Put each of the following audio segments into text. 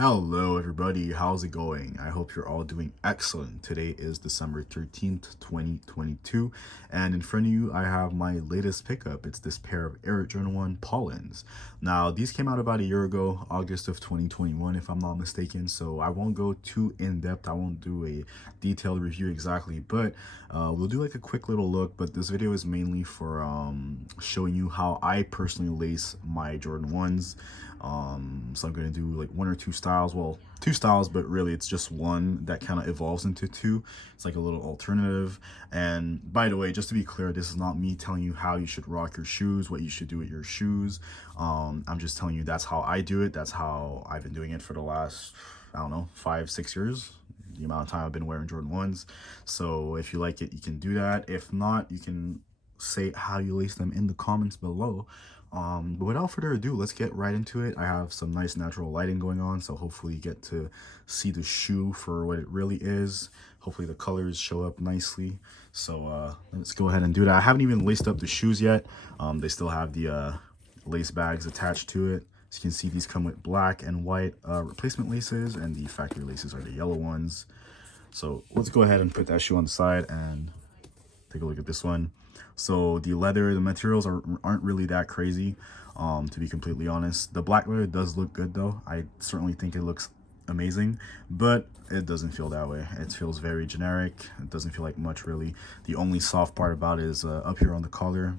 Hello everybody, how's it going? I hope you're all doing excellent. Today is December 13th, 2022, and in front of you I have my latest pickup. It's this pair of Air Jordan 1 Pollens. Now, these came out about a year ago, August of 2021 if I'm not mistaken, so I won't go too in-depth. I won't do a detailed review exactly, but we'll do like a quick little look. But this video is mainly for showing you how I personally lace my Jordan 1s. So I'm going to do like one or two styles, well, two styles, but really it's just one that kind of evolves into two. It's like a little alternative. And by the way, just to be clear, this is not me telling you how you should rock your shoes, what you should do with your shoes. I'm just telling you that's how I do it. That's how I've been doing it for the last, I don't know, 5-6 years, the amount of time I've been wearing Jordan 1s. So if you like it, you can do that. If not, you can say how you lace them in the comments below. But without further ado, let's get right into it. I have some nice natural lighting going on, so hopefully you get to see the shoe for what it really is. Hopefully the colors show up nicely. So let's go ahead and do that. I haven't even laced up the shoes yet. They still have the lace bags attached to it. As you can see, these come with black and white replacement laces, and the factory laces are the yellow ones. So let's go ahead and put that shoe on the side and take a look at this one. So the leather, the materials aren't really that crazy, to be completely honest. The black leather does look good though. I certainly think it looks amazing, but it doesn't feel that way. It feels very generic. It doesn't feel like much really. The only soft part about it is up here on the collar.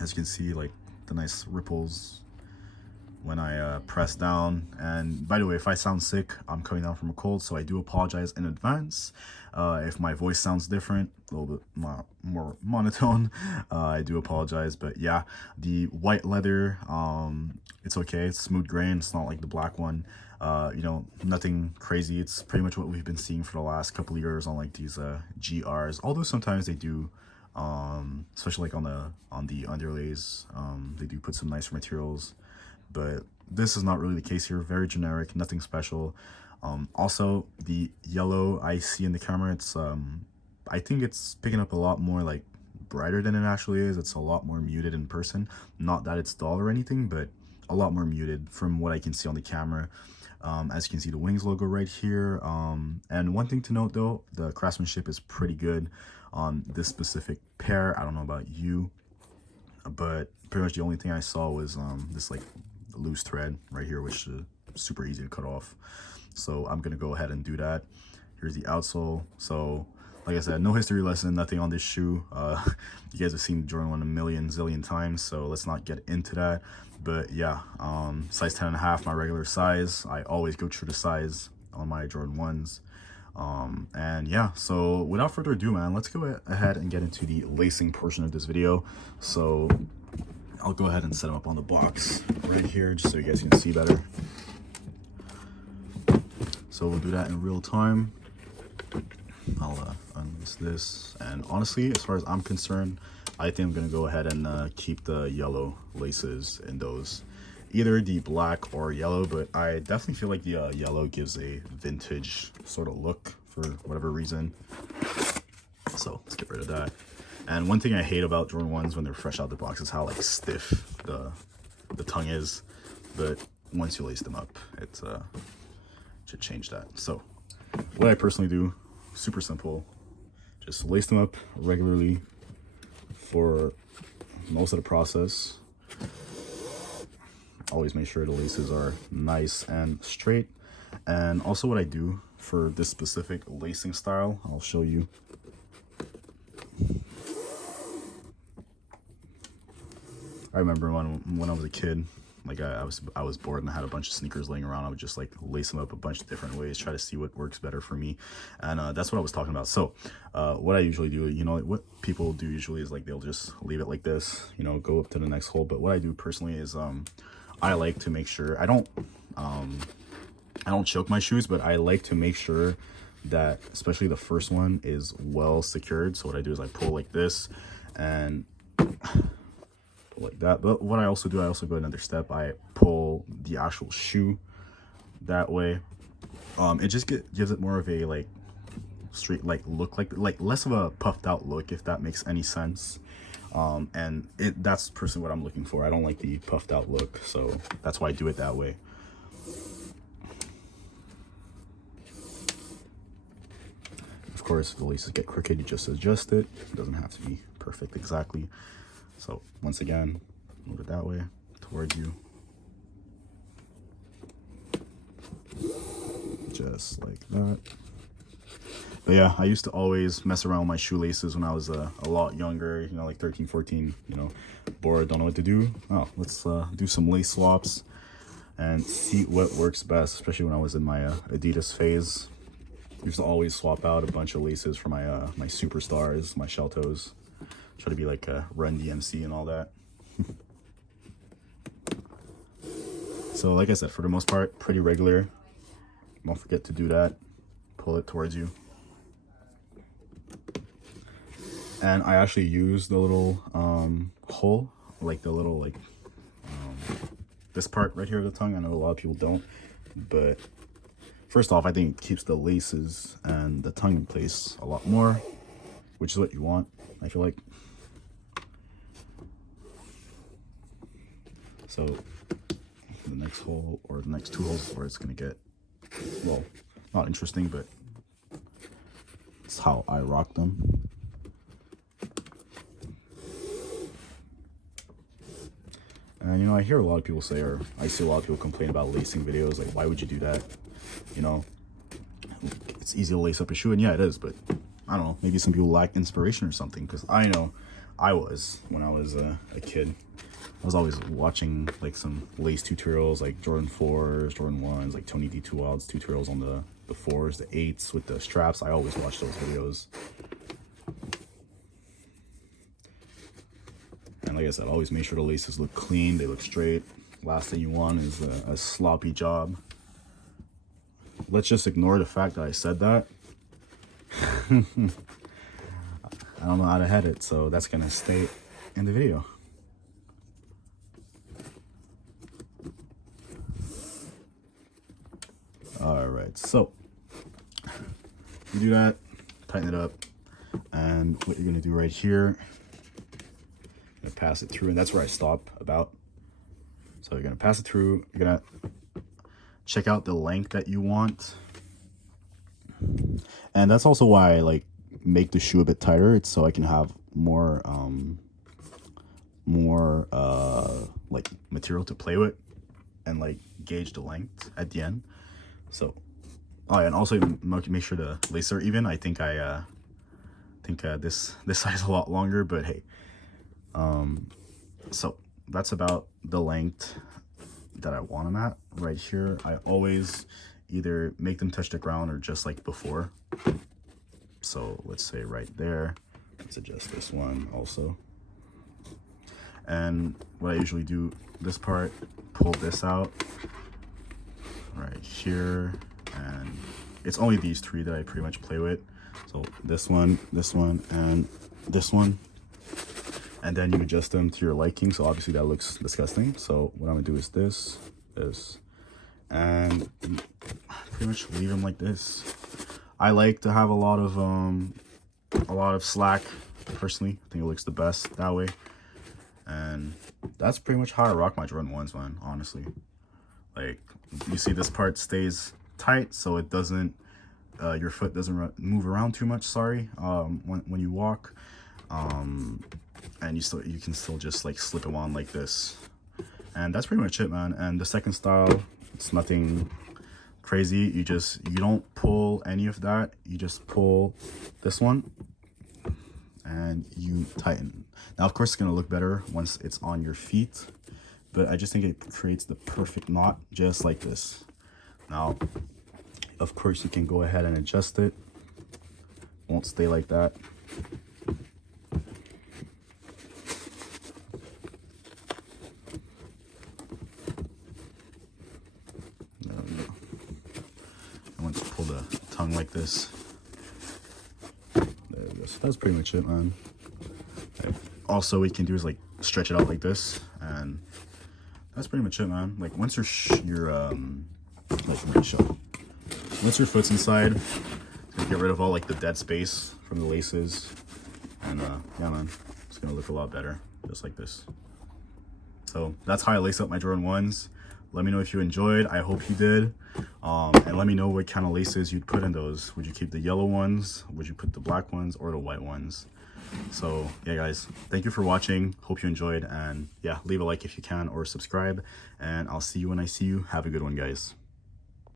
As you can see, like the nice ripples when I press down. And by the way, if I sound sick, I'm coming down from a cold, so I do apologize in advance. If my voice sounds different, a little bit more monotone, I do apologize. But yeah, the white leather, it's okay. It's smooth grain. It's not like the black one. You know, nothing crazy. It's pretty much what we've been seeing for the last couple of years on like these GRs, although sometimes they do, especially like on the underlays, they do put some nicer materials. But this is not really the case here. Very generic, nothing special. Also, the yellow I see in the camera, it's I think it's picking up a lot more like brighter than it actually is. It's a lot more muted in person. Not that it's dull or anything, but a lot more muted from what I can see on the camera. As you can see, the Wings logo right here. And one thing to note though, the craftsmanship is pretty good on this specific pair. I don't know about you, but pretty much the only thing I saw was this like loose thread right here, which is super easy to cut off. So I'm gonna go ahead and do that. Here's the outsole. So like I said, no history lesson, nothing on this shoe. You guys have seen Jordan 1 a million zillion times, so let's not get into that. But yeah, size 10.5, my regular size. I always go true to size on my Jordan 1s. And yeah, so without further ado, man, let's go ahead and get into the lacing portion of this video. So I'll go ahead and set them up on the box right here just so you guys can see better. So we'll do that in real time. I'll unlace this, and honestly, as far as I'm concerned, I think I'm gonna go ahead and keep the yellow laces in those, either the black or yellow, but I definitely feel like the yellow gives a vintage sort of look for whatever reason. So let's get rid of that. And one thing I hate about Jordan 1s when they're fresh out the box is how like stiff the tongue is, but once you lace them up, it should change that. So what I personally do, super simple, just lace them up regularly for most of the process. Always make sure the laces are nice and straight. And also what I do for this specific lacing style, I'll show you. I remember when I was a kid, like I was bored and I had a bunch of sneakers laying around. I would just like lace them up a bunch of different ways, try to see what works better for me. And that's what I was talking about. So what I usually do, you know, what people do usually is like they'll just leave it like this, you know, go up to the next hole. But what I do personally is I like to make sure I don't choke my shoes, but I like to make sure that especially the first one is well secured. So what I do is I pull like this and like that. But what I also do, I also go another step. I pull the actual shoe that way. It just gives it more of a like straight like look, like less of a puffed out look, if that makes any sense. And that's personally what I'm looking for. I don't like the puffed out look, so that's why I do it that way. course, if the laces get crooked, you just adjust it. It doesn't have to be perfect exactly. So once again, move it that way towards you. Just like that. But yeah, I used to always mess around with my shoelaces when I was a lot younger, you know, like 13, 14, you know, bored, don't know what to do. Oh, let's do some lace swaps and see what works best, especially when I was in my Adidas phase. I used to always swap out a bunch of laces for my my superstars, my shell toes. Try to be like Run DMC and all that. So like I said, for the most part, pretty regular. Don't forget to do that. Pull it towards you. And I actually use the little hole, like the little like this part right here of the tongue. I know a lot of people don't, but first off, I think it keeps the laces and the tongue in place a lot more, which is what you want, I feel like. So the next hole, or the next two holes, where it's gonna get, well, not interesting, but it's how I rock them. And you know, I hear a lot of people say, or I see a lot of people complain about lacing videos, like, why would you do that? You know, it's easy to lace up a shoe, and yeah, it is, but I don't know, maybe some people lack inspiration or something, because I know I was, when I was a kid, I was always watching like some lace tutorials, like Jordan 4s, Jordan 1s, like Tony D. 2 Wild's tutorials on the 4s, the 8s with the straps. I always watched those videos. And like I said, always make sure the laces look clean, they look straight. Last thing you want is a sloppy job. Let's just ignore the fact that I said that. I don't know how to head it, so that's gonna stay in the video. All right, so you do that, tighten it up, and what you're gonna do right here, you're gonna pass it through, and that's where I stop about. So you're gonna pass it through, you're gonna check out the length that you want. And that's also why I like make the shoe a bit tighter. It's so I can have more like material to play with and like gauge the length at the end. So, oh yeah, and also make sure the laces are even. I think this side is a lot longer, but hey, so that's about the length that I want them at. Right here, I always either make them touch the ground or just like before. So let's say right there, let's adjust this one also. And what I usually do, this part, pull this out right here, and it's only these three that I pretty much play with. So this one, and this one. And then you adjust them to your liking. So obviously that looks disgusting. So what I'm gonna do is this, and pretty much leave them like this. I like to have a lot of slack personally. I think it looks the best that way. And that's pretty much how I rock my Jordan 1s, man, honestly. Like, you see this part stays tight, so it doesn't, your foot doesn't move around too much, sorry, when you walk. And you can still just like slip them on like this. And that's pretty much it, man. And the second style, it's nothing crazy. You don't pull any of that. You just pull this one and you tighten. Now, of course, it's gonna look better once it's on your feet, but I just think it creates the perfect knot, just like this. Now, of course, you can go ahead and adjust it. Won't stay like that. There we go. I want to pull the tongue like this. There we go. So that's pretty much it, man. Okay. Also, what you can do is like stretch it out like this, and that's pretty much it, man. Like once once your foot's inside, get rid of all like the dead space from the laces, and yeah, man, it's gonna look a lot better, just like this. So that's how I lace up my Jordan 1s. Let me know if you enjoyed. I hope you did. And let me know what kind of laces you'd put in those. Would you keep the yellow ones? Would you put the black ones or the white ones? So yeah, guys, thank you for watching. Hope you enjoyed, and yeah, leave a like if you can or subscribe, and I'll see you when I see you. Have a good one, guys.